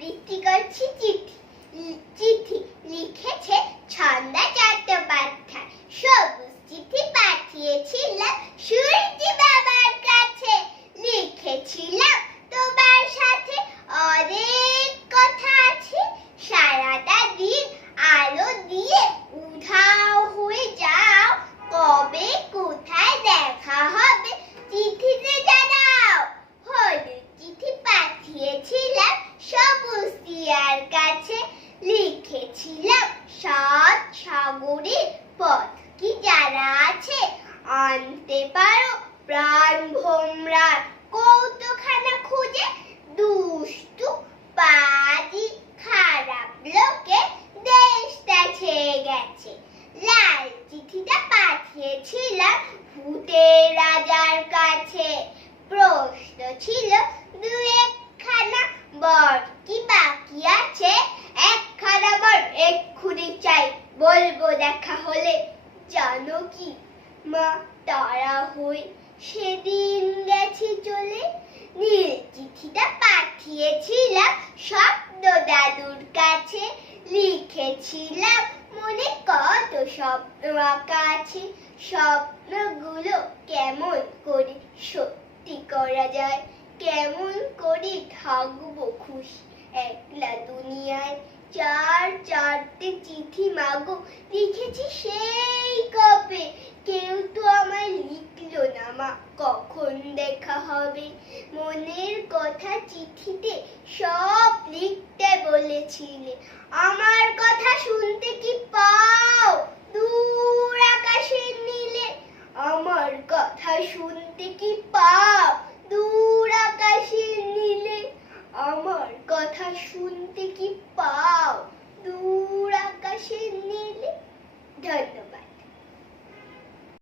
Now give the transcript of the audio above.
আবৃত্তি করছি চিঠি লিখেছে ছন্দা চট্টোপাধ্যায়। সবুজ চিঠি পাঠিয়েছিলাম সূর্যি বাবার কাছে। লিখেছিলাম তোমার সাথে অনেক কথা আছে। সারাটা দিন আলো দিয়ে উধাও হয়ে যাও। কবে কোথায় দেখা হবে চিঠিতে জানাও। হলুদ চিঠি পাঠিয়েছিলাম সবুজ দিয়ার কাছে। লিখেছিলাম সাত সাগরের পথ কি জানা আছে। আনতে পারো প্রাণ ভোমরার কৌতুকখানা খুঁজে। দুষ্টু পাজি খারাপ লোকে দেশটা ছেয়ে গেছে। লাল চিঠিটা পাঠিয়েছিলাম ভূতের রাজার কাছে। প্রশ্ন ছিল দু একখানা, বর কি বাকি আছে। একখানা বর এক্ষুনি চাই, বলবো দেখা হলে। জানো কি মা, তারা হই সেদিন গেছে চলে। নীল চিঠিটা পাঠিয়েছিলাম স্বপ্ন দাদুর কাছে। লিখেছিলাম মনে কত স্বপ্ন আঁকা আছে। স্বপ্নগুলো কেমন করে সত্যি করা যায়। কেমন করে থাকবো খুশি একলা দুনিয়ায়। চারটে চিঠি মাগো লিখেছি সেই কবে। কেউ তো আমায় লিখলো না মা, কখন দেখা হবে। মনের কথা চিঠিতে সব লিখতে বলেছিলে। আমার কথা শুনতে কি পাও দূর আকাশের নীলে। আমার কথা শুনতে কি পাও দূর আকাশের নীলে। আমার কথা শুনতে কি পাও দূর